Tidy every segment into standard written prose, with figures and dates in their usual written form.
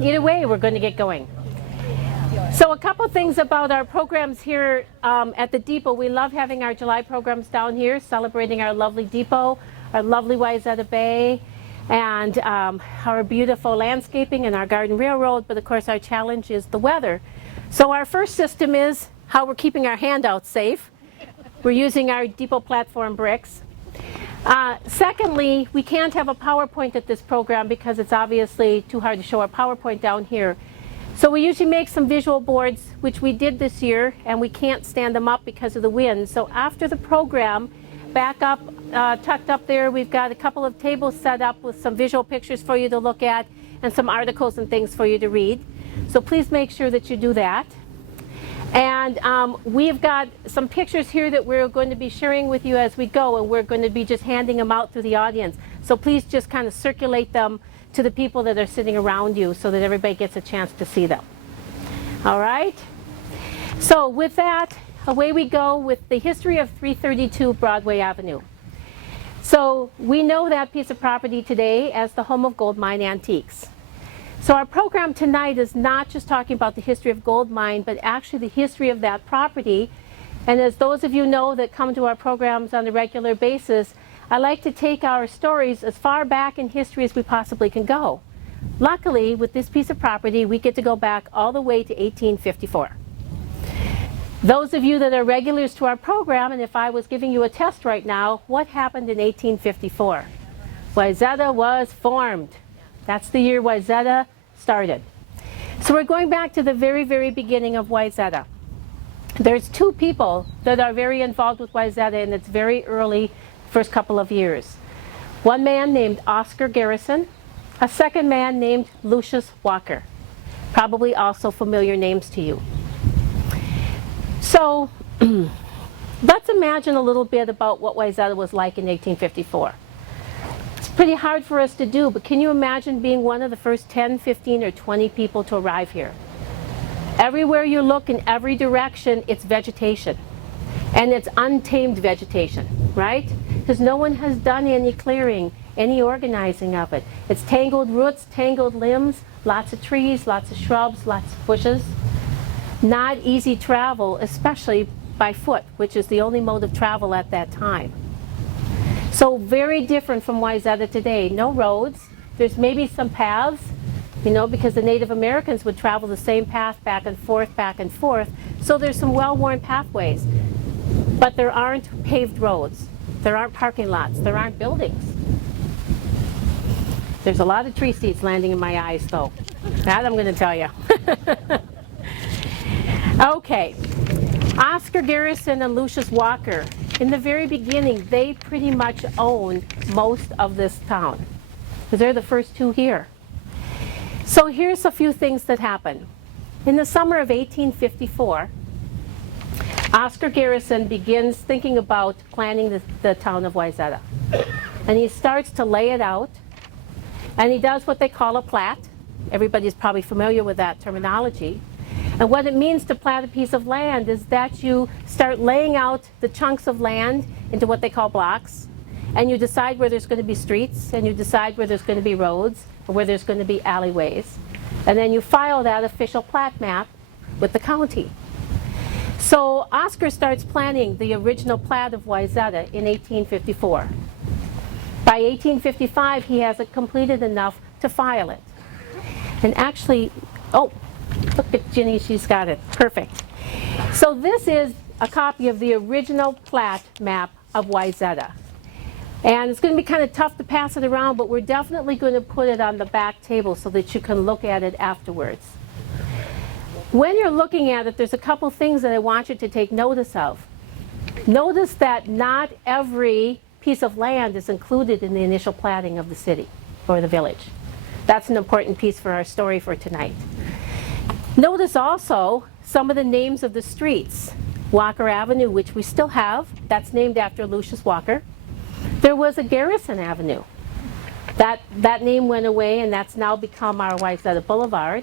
Either way, we're going to get going. So a couple things about our programs here at the depot. We love having our July programs down here, celebrating our lovely depot, our lovely Wayzata Bay, and our beautiful landscaping and our garden railroad. But of course, our challenge is the weather. So our first system is how we're keeping our handouts safe. We're using our depot platform bricks. Secondly, we can't have a PowerPoint at this program because it's obviously too hard to show our PowerPoint down here. So we usually make some visual boards, which we did this year, and we can't stand them up because of the wind. So after the program, back up, tucked up there, we've got a couple of tables set up with some visual pictures for you to look at and some articles and things for you to read. So please make sure that you do that. And we've got some pictures here that we're going to be sharing with you as we go, and we're going to be just handing them out to the audience. So please just kind of circulate them to the people that are sitting around you so that everybody gets a chance to see them. All right? So with that, away we go with the history of 332 Broadway Avenue. So we know that piece of property today as the home of gold mine antiques. So our program tonight is not just talking about the history of gold mine, but actually the history of that property. And as those of you know that come to our programs on a regular basis, I like to take our stories as far back in history as we possibly can go. Luckily, with this piece of property, we get to go back all the way to 1854. Those of you that are regulars to our program, and if I was giving you a test right now, what happened in 1854? Wayzata was formed. That's the year Wayzata started. So we're going back to the very, very beginning of Wayzata. There's two people that are very involved with Wayzata in its very early first couple of years. One man named Oscar Garrison, a second man named Lucius Walker. Probably also familiar names to you. So let's imagine a little bit about what Wayzata was like in 1854. It's pretty hard for us to do, but can you imagine being one of the first 10, 15, or 20 people to arrive here? Everywhere you look in every direction, it's vegetation. And it's untamed vegetation, right? Because no one has done any clearing, any organizing of it. It's tangled roots, tangled limbs, lots of trees, lots of shrubs, lots of bushes. Not easy travel, especially by foot, which is the only mode of travel at that time. So very different from Wayzata today. No roads. There's maybe some paths, you know, because the Native Americans would travel the same path back and forth, back and forth. So there's some well-worn pathways. But there aren't paved roads. There aren't parking lots. There aren't buildings. There's a lot of tree seeds landing in my eyes, though. That I'm going to tell you. Okay. Oscar Garrison and Lucius Walker, in the very beginning, they pretty much owned most of this town, because they're the first two here. So here's a few things that happened. In the summer of 1854, Oscar Garrison begins thinking about planning the town of Wayzata. And he starts to lay it out, and he does what they call a plat. Everybody's probably familiar with that terminology. And what it means to plat a piece of land is that you start laying out the chunks of land into what they call blocks, and you decide where there's going to be streets, and you decide where there's going to be roads, or where there's going to be alleyways. And then you file that official plat map with the county. So Oscar starts planning the original plat of Wayzata in 1854. By 1855, he has it completed enough to file it. And actually, oh, look at Ginny, she's got it. Perfect. So this is a copy of the original plat map of Wayzata. And it's going to be kind of tough to pass it around, but we're definitely going to put it on the back table so that you can look at it afterwards. When you're looking at it, there's a couple things that I want you to take notice of. Notice that not every piece of land is included in the initial platting of the city or the village. That's an important piece for our story for tonight. Notice also some of the names of the streets. Walker Avenue, which we still have, that's named after Lucius Walker. There was a Garrison Avenue. That name went away, and that's now become our Wayzata Boulevard.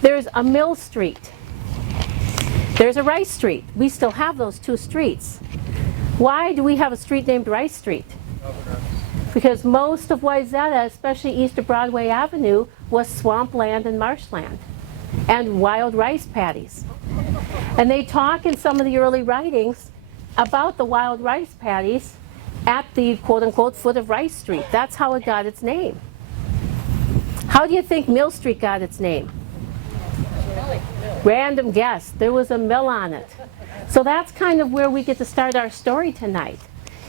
There's a Mill Street. There's a Rice Street. We still have those two streets. Why do we have a street named Rice Street? Because most of Wayzata, especially east of Broadway Avenue, was swampland and marshland and wild rice paddies. And they talk in some of the early writings about the wild rice paddies at the quote-unquote foot of Rice Street. That's how it got its name. How do you think Mill Street got its name? Random guess. There was a mill on it. So that's kind of where we get to start our story tonight,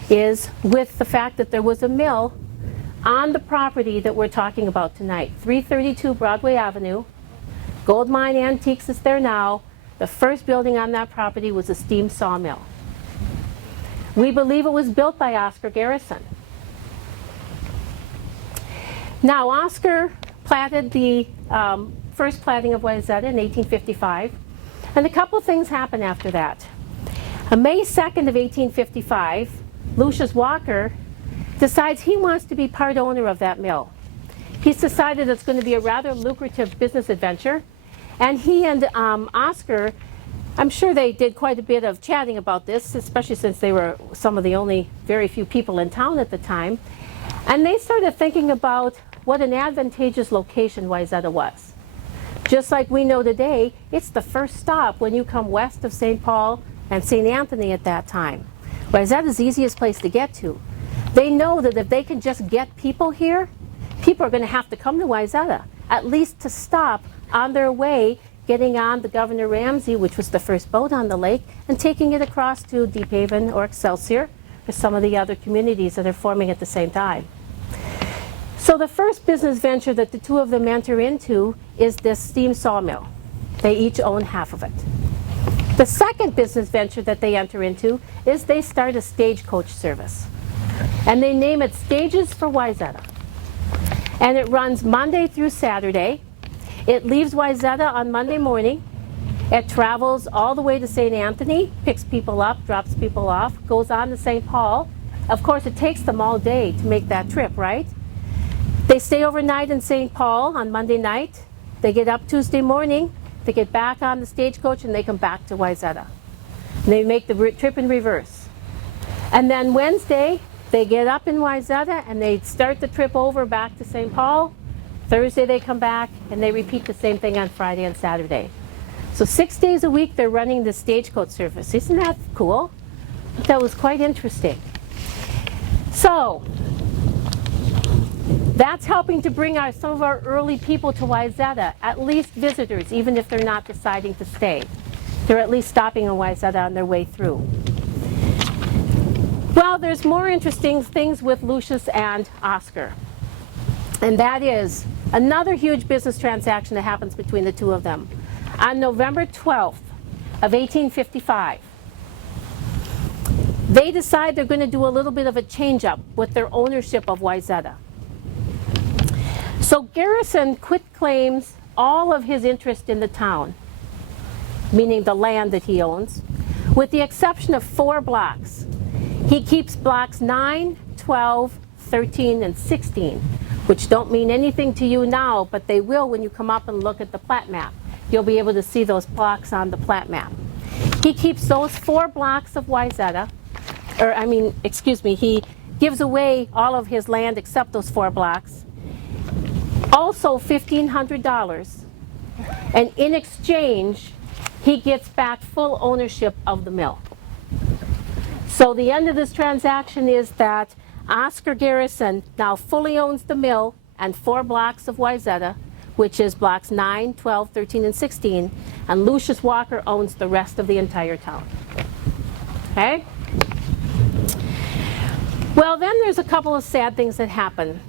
is with the fact that there was a mill on the property that we're talking about tonight. 332 Broadway Avenue. Gold Mine Antiques is there now. The first building on that property was a steam sawmill. We believe it was built by Oscar Garrison. Now, Oscar platted the first platting of Wayzata in 1855, and a couple things happened after that. On May 2nd of 1855, Lucius Walker decides he wants to be part owner of that mill. He's decided it's going to be a rather lucrative business adventure, and he and Oscar, I'm sure they did quite a bit of chatting about this, especially since they were some of the only very few people in town at the time, and they started thinking about what an advantageous location Wayzata was. Just like we know today, it's the first stop when you come west of St. Paul and St. Anthony at that time. Wayzata is the easiest place to get to. They know that if they can just get people here, people are going to have to come to Wayzata, at least to stop on their way getting on the Governor Ramsey, which was the first boat on the lake, and taking it across to Deep Haven or Excelsior, or some of the other communities that are forming at the same time. So the first business venture that the two of them enter into is this steam sawmill. They each own half of it. The second business venture that they enter into is they start a stagecoach service. And they name it Stages for Wayzata. And it runs Monday through Saturday. It leaves Wayzata on Monday morning. It travels all the way to St. Anthony, picks people up, drops people off, goes on to St. Paul. Of course, it takes them all day to make that trip, right? They stay overnight in St. Paul on Monday night. They get up Tuesday morning. They get back on the stagecoach and they come back to Wayzata. And they make the trip in reverse. And then Wednesday, they get up in Wayzata and they start the trip over back to St. Paul. Thursday they come back and they repeat the same thing on Friday and Saturday. So 6 days a week they're running the stagecoach service. Isn't that cool? That was quite interesting. So that's helping to bring some of our early people to Wayzata, at least visitors, even if they're not deciding to stay. They're at least stopping in Wayzata on their way through. Well, there's more interesting things with Lucius and Oscar. And that is another huge business transaction that happens between the two of them. On November 12th of 1855, they decide they're going to do a little bit of a change-up with their ownership of Wayzata. So Garrison quitclaims all of his interest in the town, meaning the land that he owns, with the exception of 4 blocks. He keeps blocks 9, 12, 13, and 16, which don't mean anything to you now, but they will when you come up and look at the plat map. You'll be able to see those blocks on the plat map. He keeps those 4 blocks of Wayzata, he gives away all of his land except those 4 blocks. Also $1,500, and in exchange, he gets back full ownership of the mill. So the end of this transaction is that Oscar Garrison now fully owns the mill and 4 blocks of Wayzata, which is blocks 9, 12, 13, and 16, and Lucius Walker owns the rest of the entire town. Okay? Well, then there's a couple of sad things that happen.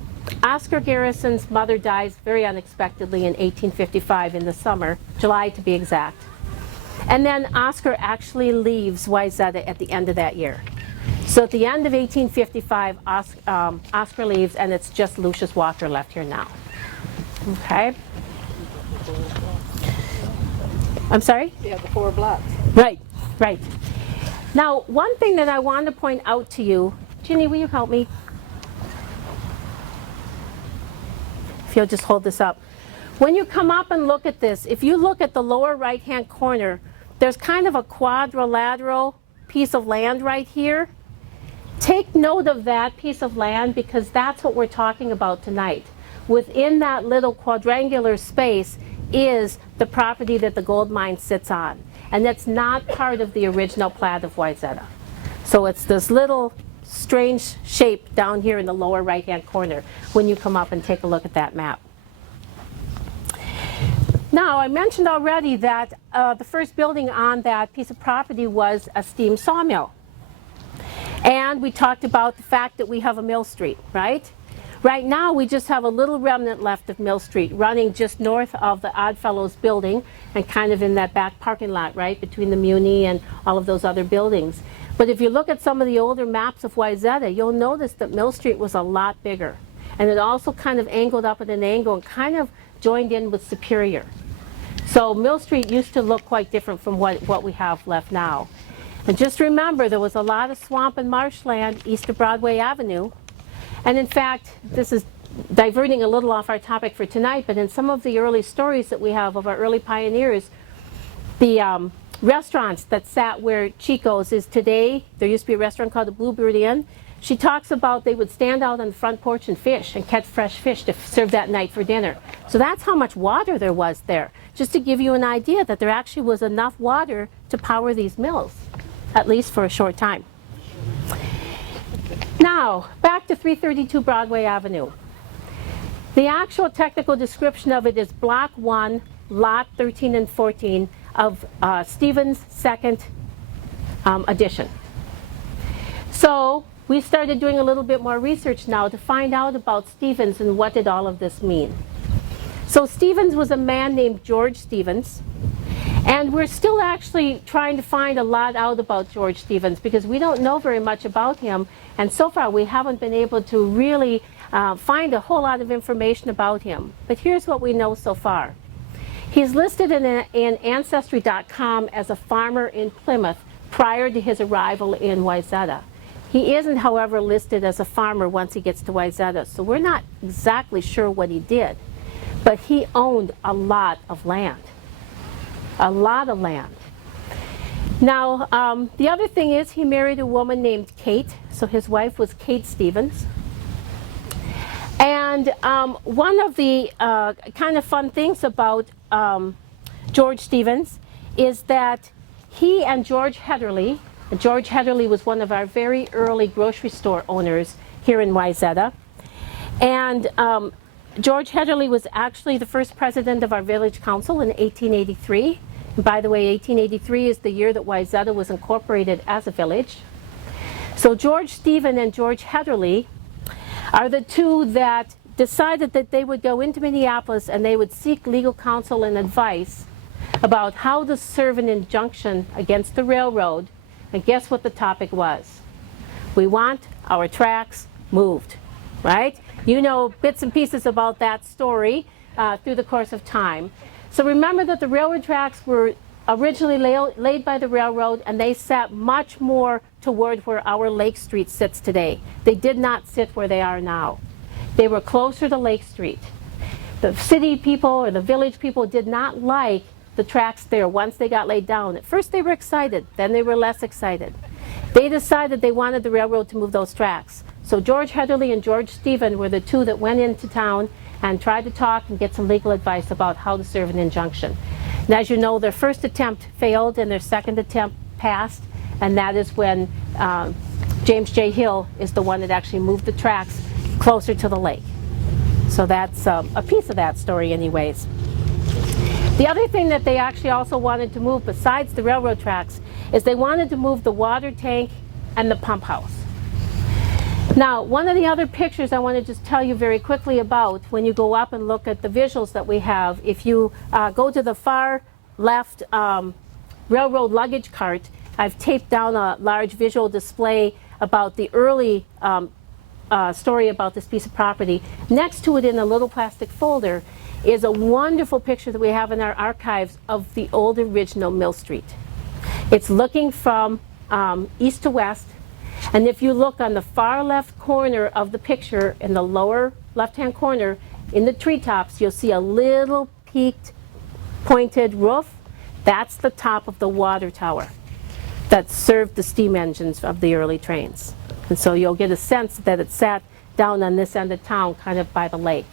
Oscar Garrison's mother dies very unexpectedly in 1855 in the summer, July to be exact. And then Oscar actually leaves Wayzata at the end of that year. So at the end of 1855, Oscar leaves, and it's just Lucius Walker left here now. Okay? I'm sorry? Yeah, the 4 blocks. Right, right. Now, one thing that I want to point out to you, Ginny, will you help me? If you'll just hold this up. When you come up and look at this, if you look at the lower right-hand corner, there's kind of a quadrilateral piece of land right here. Take note of that piece of land because that's what we're talking about tonight. within that little quadrangular space is the property that the gold mine sits on. And that's not part of the original plat of Wayzata. So it's this little strange shape down here in the lower right-hand corner when you come up and take a look at that map. Now, I mentioned already that the first building on that piece of property was a steam sawmill. And we talked about the fact that we have a mill street, right? Right now, we just have a little remnant left of Mill Street running just north of the Oddfellows building and kind of in that back parking lot, right, between the Muni and all of those other buildings. But if you look at some of the older maps of Wayzata, you'll notice that Mill Street was a lot bigger. And it also kind of angled up at an angle and kind of joined in with Superior. So Mill Street used to look quite different from what we have left now. And just remember, there was a lot of swamp and marshland east of Broadway Avenue. And in fact, this is diverting a little off our topic for tonight, but in some of the early stories that we have of our early pioneers, the restaurants that sat where Chico's is today, there used to be a restaurant called the Bluebird Inn. She talks about they would stand out on the front porch and fish and catch fresh fish to serve that night for dinner. So that's how much water there was there, just to give you an idea that there actually was enough water to power these mills, at least for a short time. Now, back to 332 Broadway Avenue. The actual technical description of it is Block 1, Lot 13 and 14 of Stevens' second edition. So we started doing a little bit more research now to find out about Stevens and what did all of this mean. So Stevens was a man named George Stevens. And we're still actually trying to find a lot out about George Stevens because we don't know very much about him. And so far, we haven't been able to really find a whole lot of information about him. But here's what we know so far. He's listed in Ancestry.com as a farmer in Plymouth prior to his arrival in Wayzata. He isn't, however, listed as a farmer once he gets to Wayzata. So we're not exactly sure what he did. But he owned a lot of land. A lot of land. Now, the other thing is he married a woman named Kate, so his wife was Kate Stevens. And one of the kind of fun things about George Stevens is that he and George Heatherly was one of our very early grocery store owners here in Wayzata. And George Heatherly was actually the first president of our village council in 1883. And by the way, 1883 is the year that Wayzata was incorporated as a village. So George Stephen and George Heatherly are the two that decided that they would go into Minneapolis and they would seek legal counsel and advice about how to serve an injunction against the railroad. And guess what the topic was? We want our tracks moved, right? You know bits and pieces about that story through the course of time. So remember that the railroad tracks were originally laid by the railroad and they sat much more toward where our Lake Street sits today. They did not sit where they are now. They were closer to Lake Street. The city people or the village people did not like the tracks there once they got laid down. At first they were excited, then they were less excited. They decided they wanted the railroad to move those tracks. So George Heatherly and George Stephen were the two that went into town and tried to talk and get some legal advice about how to serve an injunction. And as you know, their first attempt failed and their second attempt passed, and that is when James J. Hill is the one that actually moved the tracks closer to the lake. So that's a piece of that story anyways. The other thing that they actually also wanted to move besides the railroad tracks is they wanted to move the water tank and the pump house. Now, one of the other pictures I want to just tell you very quickly about when you go up and look at the visuals that we have, if you go to the far left railroad luggage cart, I've taped down a large visual display about the early story about this piece of property. Next to it in a little plastic folder is a wonderful picture that we have in our archives of the old original Mill Street. It's looking from east to west. And if you look on the far left corner of the picture, in the lower left-hand corner, in the treetops, you'll see a little peaked, pointed roof. That's the top of the water tower that served the steam engines of the early trains. And so you'll get a sense that it sat down on this end of town, kind of by the lake.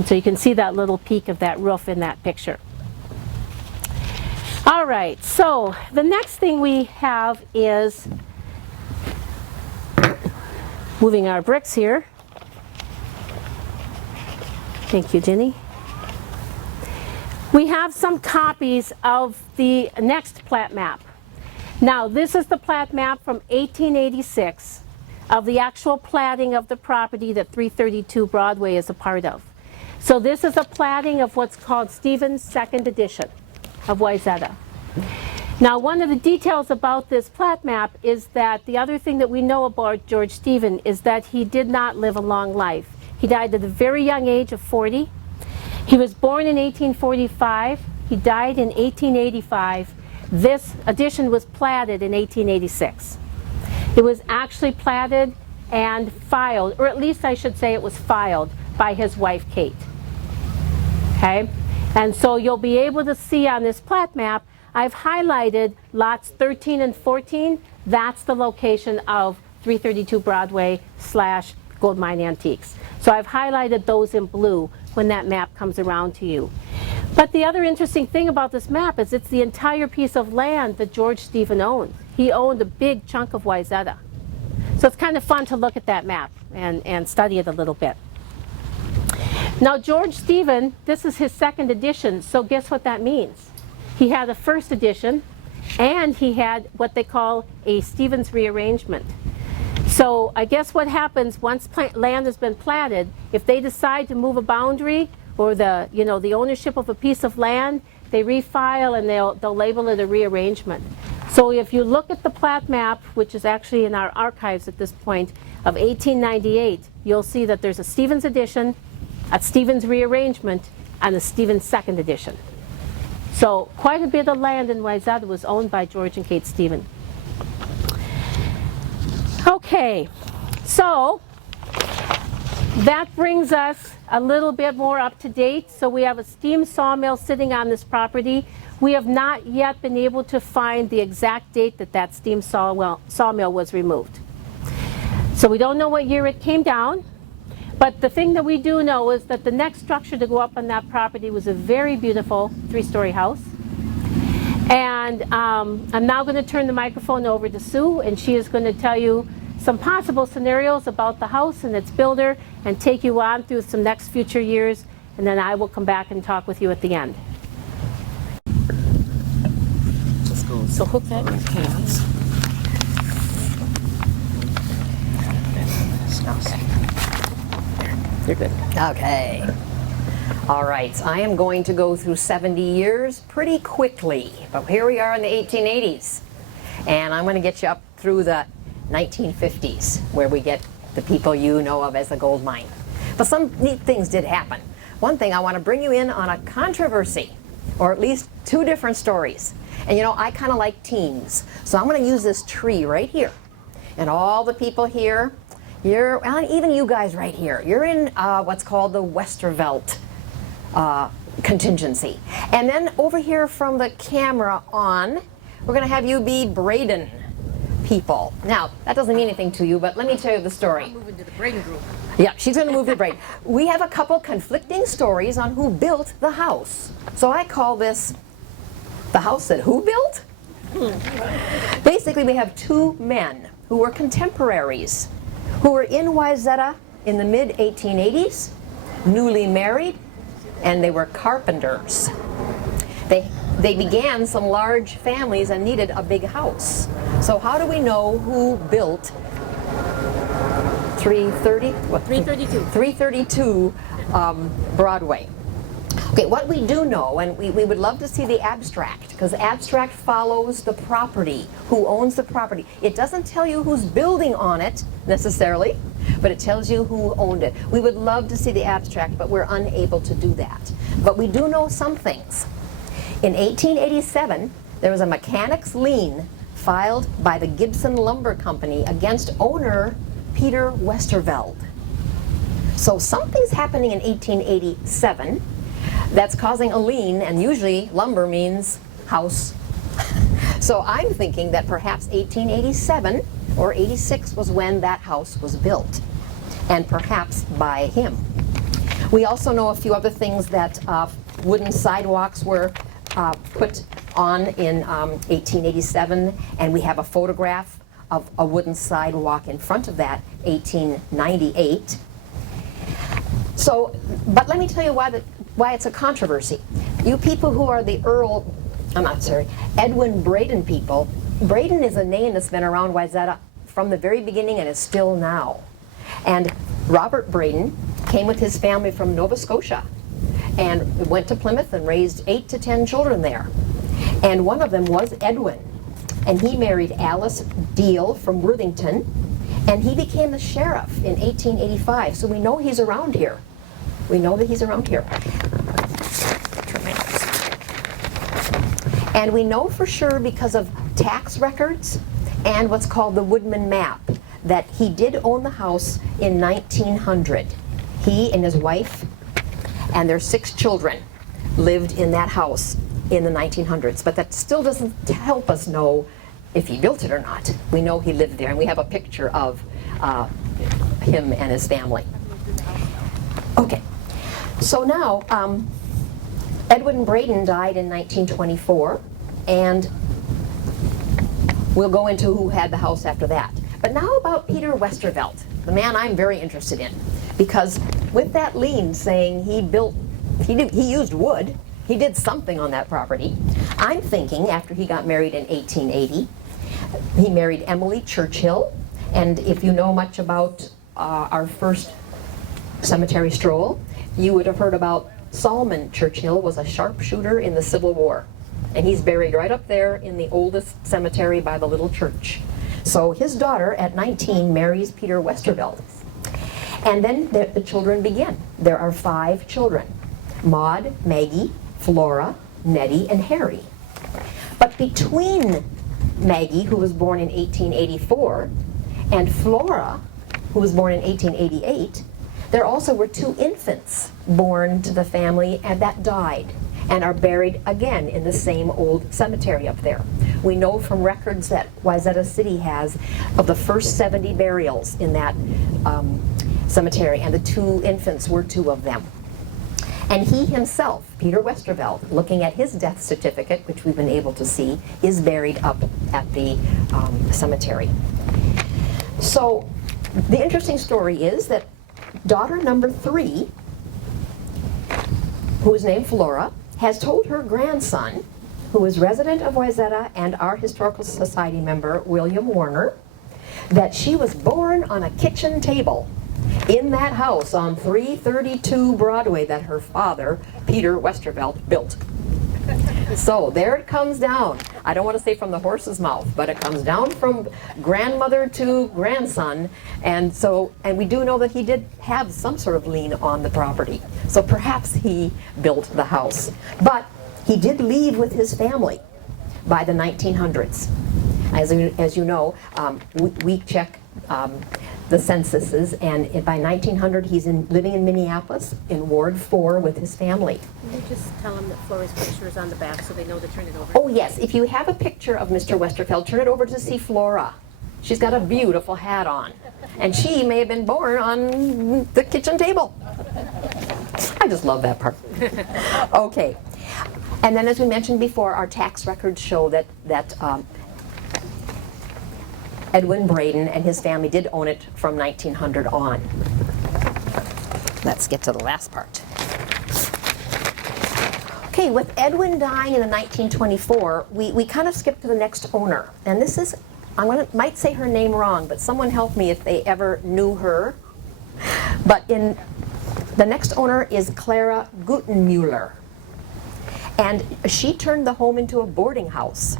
And so you can see that little peak of that roof in that picture. All right, so the next thing we have is moving our bricks here. Thank you, Jenny. We have some copies of the next plat map. Now, this is the plat map from 1886 of the actual platting of the property that 332 Broadway is a part of. So this is a platting of what's called Stephen's second edition of Wayzata. Now, one of the details about this plat map is that the other thing that we know about George Stephen is that he did not live a long life. He died at a very young age of 40. He was born in 1845. He died in 1885. This edition was platted in 1886. It was actually platted and filed, or at least I should say it was filed by his wife, Kate. Okay? And so you'll be able to see on this plat map, I've highlighted lots 13 and 14. That's the location of 332 Broadway / Gold Mine Antiques. So I've highlighted those in blue when that map comes around to you. But the other interesting thing about this map is it's the entire piece of land that George Stephen owned. He owned a big chunk of Wayzata. So it's kind of fun to look at that map and study it a little bit. Now, George Stephen, this is his second edition, so guess what that means? He had a first edition, and he had what they call a Stephen's rearrangement. So I guess what happens once land has been platted, if they decide to move a boundary or the ownership of a piece of land, they refile and they'll label it a rearrangement. So if you look at the plat map, which is actually in our archives at this point, of 1898, you'll see that there's a Stephen's edition, a Stephen's rearrangement, and a Stephen's second edition. So quite a bit of land in Wayzata was owned by George and Kate Stephen. Okay, so that brings us a little bit more up to date. So we have a steam sawmill sitting on this property. We have not yet been able to find the exact date that that steam sawmill was removed. So we don't know what year it came down. But the thing that we do know is that the next structure to go up on that property was a very beautiful 3-story house. And I'm now going to turn the microphone over to Sue, and she is going to tell you some possible scenarios about the house and its builder and take you on through some next future years, and then I will come back and talk with you at the end. So hook that in your pants. You're good. Okay. All right, I am going to go through 70 years pretty quickly, but here we are in the 1880s, and I'm going to get you up through the 1950s, where we get the people you know of as the gold mine. But some neat things did happen. One thing, I want to bring you in on a controversy, or at least 2 different stories. And you know, I kind of like teams, so I'm going to use this tree right here, and all the people here, even you guys right here, you're in what's called the Westervelt Contingency. And then over here from the camera on, we're going to have you be Braden people. Now, that doesn't mean anything to you, but let me tell you the story. I'm moving to the Braden group. Yeah, she's going to move to Braden. We have a couple conflicting stories on who built the house. So I call this the house that who built? Basically, we have 2 men who were contemporaries, who were in Wayzata in the mid-1880s, newly married, and they were carpenters. They began some large families and needed a big house. So how do we know who built 332 Broadway? Okay, what we do know, and we would love to see the abstract, because the abstract follows the property, who owns the property. It doesn't tell you who's building on it, necessarily, but it tells you who owned it. We would love to see the abstract, but we're unable to do that. But we do know some things. In 1887, there was a mechanics lien filed by the Gibson Lumber Company against owner Peter Westervelt. So something's happening in 1887 that's causing a lien, and usually lumber means house. So I'm thinking that perhaps 1887 or 86 was when that house was built, and perhaps by him. We also know a few other things, that wooden sidewalks were put on in 1887, and we have a photograph of a wooden sidewalk in front of that, 1898. So, but let me tell you why it's a controversy. You people who are the Edwin Braden people, Braden is a name that's been around Wayzata from the very beginning and is still now. And Robert Braden came with his family from Nova Scotia and went to Plymouth and raised 8 to 10 children there. And one of them was Edwin. And he married Alice Deal from Worthington, and he became the sheriff in 1885. So we know he's around here. We know that he's around here. Turn my notes. And we know for sure because of tax records and what's called the Woodman map that he did own the house in 1900. He and his wife and their 6 children lived in that house in the 1900s, but that still doesn't help us know if he built it or not. We know he lived there, and we have a picture of him and his family. Okay, so now Edwin Braden died in 1924, and we'll go into who had the house after that. But now about Peter Westervelt, the man I'm very interested in, because with that lien saying he used wood, he did something on that property. I'm thinking after he got married in 1880, he married Emily Churchill. And if you know much about our first cemetery stroll, you would have heard about Solomon Churchill was a sharpshooter in the Civil War. And he's buried right up there in the oldest cemetery by the little church. So his daughter at 19 marries Peter Westervelt. And then the children begin. There are 5 children: Maud, Maggie, Flora, Nettie, and Harry. But between Maggie, who was born in 1884, and Flora, who was born in 1888, there also were 2 infants born to the family and that died and are buried again in the same old cemetery up there. We know from records that Wayzata City has of the first 70 burials in that cemetery, and the 2 infants were 2 of them. And he himself, Peter Westervelt, looking at his death certificate, which we've been able to see, is buried up at the cemetery. So the interesting story is that daughter number 3, who is named Flora, has told her grandson, who is resident of Wayzata and our Historical Society member, William Warner, that she was born on a kitchen table in that house on 332 Broadway that her father, Peter Westervelt, built. So there it comes down. I don't want to say from the horse's mouth, but it comes down from grandmother to grandson. And we do know that he did have some sort of lien on the property. So perhaps he built the house. But he did leave with his family by the 1900s. As you know, we check the censuses, and by 1900 he's living in Minneapolis in Ward 4 with his family. Can you just tell them that Flora's picture is on the back so they know to turn it over? Oh yes, if you have a picture of Mr. Westervelt, turn it over to see Flora. She's got a beautiful hat on, and she may have been born on the kitchen table. I just love that part. Okay, and then as we mentioned before, our tax records show that Edwin Braden and his family did own it from 1900 on. Let's get to the last part. Okay, with Edwin dying in 1924, we kind of skipped to the next owner. And this is, might say her name wrong, but someone help me if they ever knew her. But the next owner is Clara Guten. And she turned the home into a boarding house.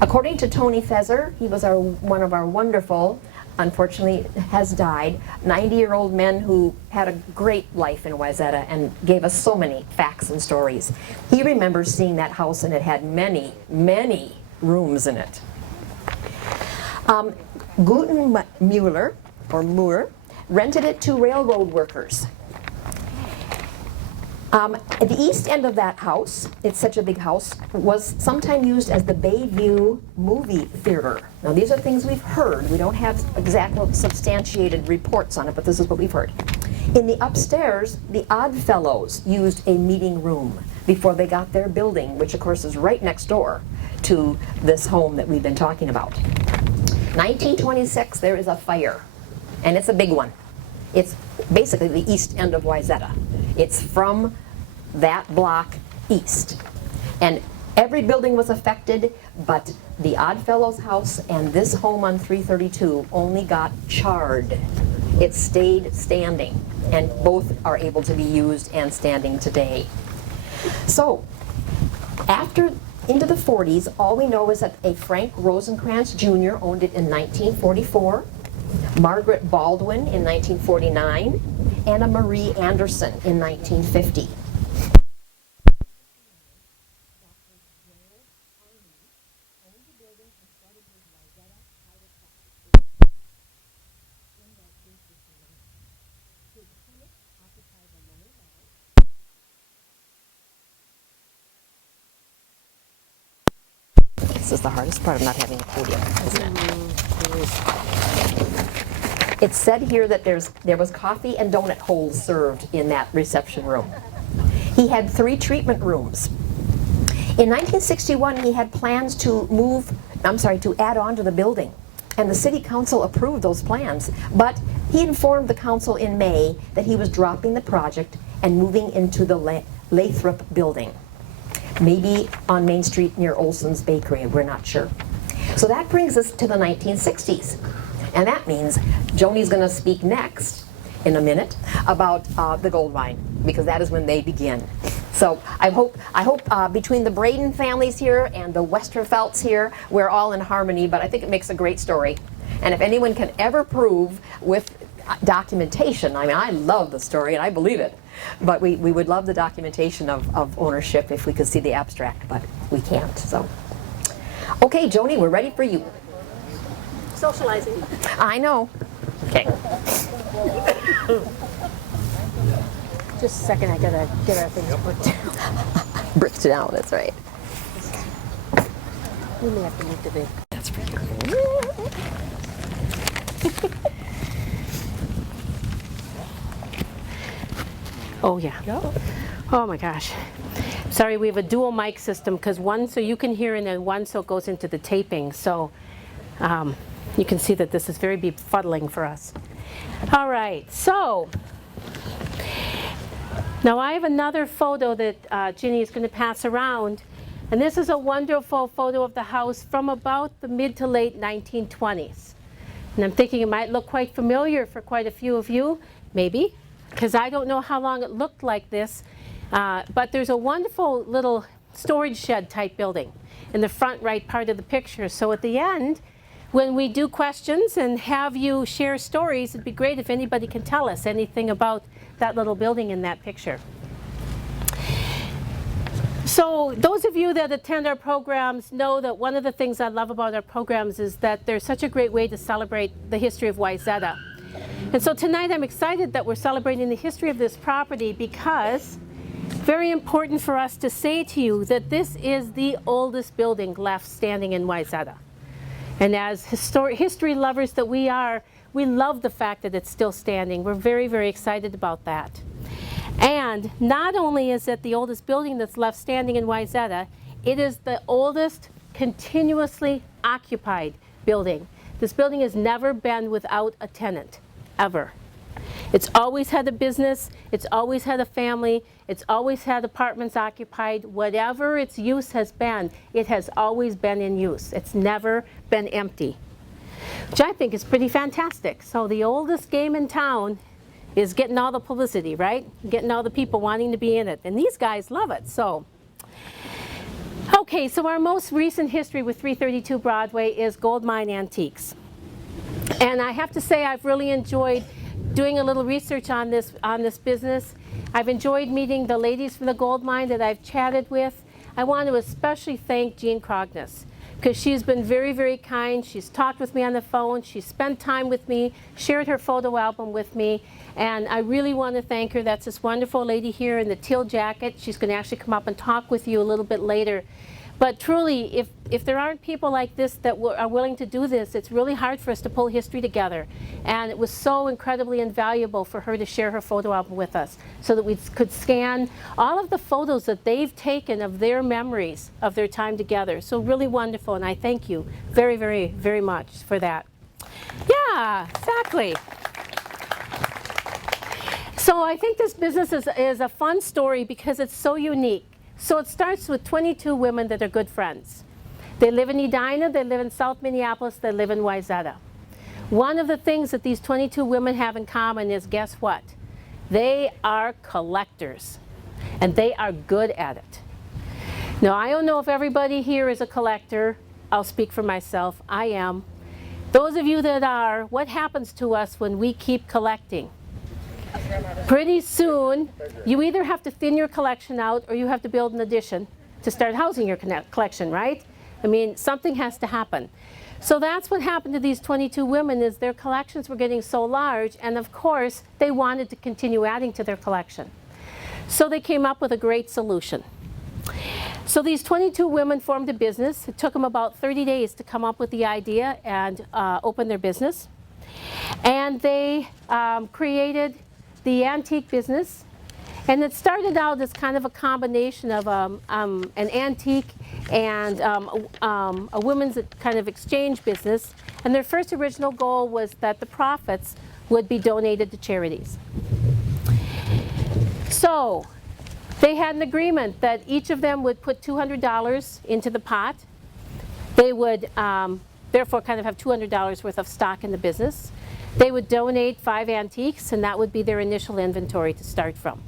According to Tony Fezer, he was one of our wonderful, unfortunately has died, 90-year-old men who had a great life in Wayzata and gave us so many facts and stories. He remembers seeing that house, and it had many, many rooms in it. Guten Mueller rented it to railroad workers. At the east end of that house, it's such a big house, was sometime used as the Bayview movie theater. Now these are things we've heard. We don't have exact substantiated reports on it, but this is what we've heard. In the upstairs, the Oddfellows used a meeting room before they got their building, which of course is right next door to this home that we've been talking about. 1926, there is a fire, and it's a big one. It's basically the east end of Wayzata. It's from that block east. And every building was affected, but the Oddfellows house and this home on 332 only got charred. It stayed standing, and both are able to be used and standing today. So, into the 40s, all we know is that a Frank Rosenkrantz Jr. owned it in 1944, Margaret Baldwin in 1949, and a Marie Anderson in 1950. This is the hardest part of not having a podium, isn't it? It's said here that there was coffee and donut holes served in that reception room. He had 3 treatment rooms. In 1961, he had plans to add on to the building, and the city council approved those plans. But he informed the council in May that he was dropping the project and moving into the Lathrop building. Maybe on Main Street near Olson's Bakery, we're not sure. So that brings us to the 1960s. And that means Joni's going to speak next, in a minute, about the gold mine, because that is when they begin. So I hope between the Braden families here and the Westervelts here, we're all in harmony, but I think it makes a great story. And if anyone can ever prove with documentation, I mean, I love the story and I believe it. But we would love the documentation of ownership if we could see the abstract, but we can't. So, okay, Joni, we're ready for you. Socializing. I know. Okay. Just a second, I gotta get our things put down. Bricked down, that's right. We may have to move to the... That's pretty good. Oh yeah. Oh my gosh. Sorry, we have a dual mic system because one so you can hear and then one so it goes into the taping. So you can see that this is very befuddling for us. All right, so now I have another photo that Ginny is going to pass around. And this is a wonderful photo of the house from about the mid to late 1920s. And I'm thinking it might look quite familiar for quite a few of you, maybe, because I don't know how long it looked like this. But there's a wonderful little storage shed type building in the front right part of the picture. So at the end, when we do questions and have you share stories, it'd be great if anybody can tell us anything about that little building in that picture. So those of you that attend our programs know that one of the things I love about our programs is that they're such a great way to celebrate the history of Wayzata. And so tonight I'm excited that we're celebrating the history of this property because very important for us to say to you that this is the oldest building left standing in Wayzata. And as history lovers that we are, we love the fact that it's still standing. We're very, very excited about that. And not only is it the oldest building that's left standing in Wayzata, it is the oldest continuously occupied building. This building has never been without a tenant, ever. It's always had a business, it's always had a family, it's always had apartments occupied. Whatever its use has been, it has always been in use. It's never been empty, which I think is pretty fantastic. So the oldest game in town is getting all the publicity, right? Getting all the people wanting to be in it. And these guys love it, so. Okay, so our most recent history with 332 Broadway is gold mine antiques. And I have to say I've really enjoyed doing a little research on this business. I've enjoyed meeting the ladies from the gold mine that I've chatted with. I want to especially thank Jean Crognes because she's been very, very kind. She's talked with me on the phone. She's spent time with me, shared her photo album with me, and I really want to thank her. That's this wonderful lady here in the teal jacket. She's going to actually come up and talk with you a little bit later. But truly, if there aren't people like this that are willing to do this, it's really hard for us to pull history together. And it was so incredibly invaluable for her to share her photo album with us so that we could scan all of the photos that they've taken of their memories of their time together. So really wonderful, and I thank you very, very, very much for that. Yeah, exactly. So I think this business is a fun story because it's so unique. So it starts with 22 women that are good friends. They live in Edina, they live in South Minneapolis, they live in Wayzata. One of the things that these 22 women have in common is, guess what? They are collectors, and they are good at it. Now, I don't know if everybody here is a collector. I'll speak for myself. I am. Those of you that are, what happens to us when we keep collecting? Pretty soon, you either have to thin your collection out or you have to build an addition to start housing your collection, right? I mean, something has to happen. So that's what happened to these 22 women, is their collections were getting so large, and of course, they wanted to continue adding to their collection. So they came up with a great solution. So these 22 women formed a business. It took them about 30 days to come up with the idea and open their business. And they created the antique business, and it started out as kind of a combination of an antique and a women's kind of exchange business. And their first original goal was that the profits would be donated to charities. So they had an agreement that each of them would put $200 into the pot. They would therefore kind of have $200 worth of stock in the business. They would donate 5 antiques, and that would be their initial inventory to start from.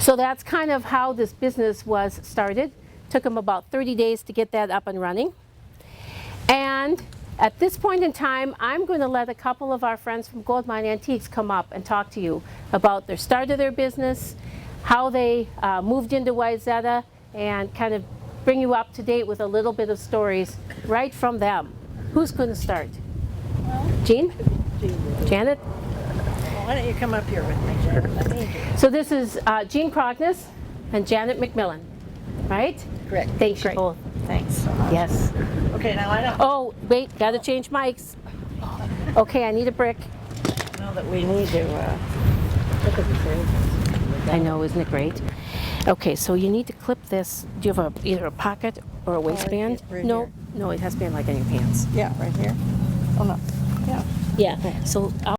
So that's kind of how this business was started. Took them about 30 days to get that up and running. And at this point in time, I'm going to let a couple of our friends from Goldmine Antiques come up and talk to you about their start of their business, how they moved into Wayzata, and kind of bring you up to date with a little bit of stories right from them. Who's going to start? Jean? Janet? Why don't you come up here with me? So this is Jean Crogness and Janet McMillan, right? Correct. Thanks, you Great. both. Thanks so much. Yes. Okay, now I don't Oh, wait, got to change mics. Okay, I need a brick. know that we need to look at the thing. I know, isn't it great? Okay, so you need to clip this. Do you have either a pocket or a waistband? right No, here. no, it has to be like in your pants. Yeah, right here. Oh, no. Yeah. Yeah, so